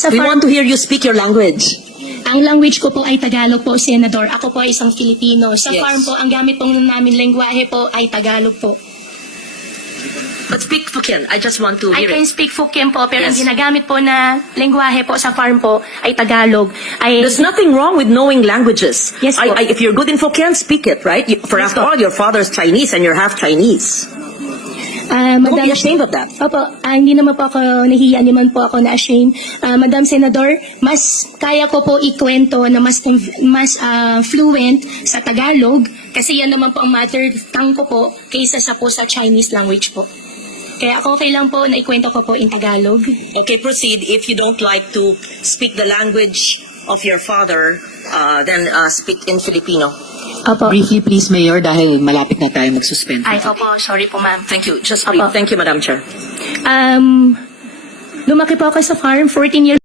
Sa We farm, want to hear you speak your language. ang language ko po ay Tagalog po, Senador. Ako po ay isang Filipino. Sa Yes. farm po, ang gamit po namin lengguwahe po ay Tagalog po. But speak Hokkien. I just want to I hear can it. speak Hokkien po, pero ang Yes. ginagamit po na lengguwahe po sa farm po ay Tagalog. Ay, There's nothing wrong with knowing languages. Yes, po. If you're good in Hokkien, speak it, right? For Yes, after po. all, your father's Chinese and you're half Chinese. Don't be ashamed of that. Opo, hindi naman po ako nahihiya, hindi man po ako na-ashamed. Madam Senador, mas kaya ko po ikwento na mas fluent sa Tagalog kasi yan naman po ang mother tongue ko po kaysa sa po sa Chinese language po. Kaya ako okay lang po na ikwento ko po in Tagalog. Okay, proceed. If you don't like to speak the language of your father, then speak in Filipino. Opo. Briefly, please, Mayor, dahil malapit na tayo mag-suspend. Ay, opo, sorry po ma'am. Thank you. Just Apo. brief. Thank you, Madam Chair. Lumaki po ako sa farm, 14 years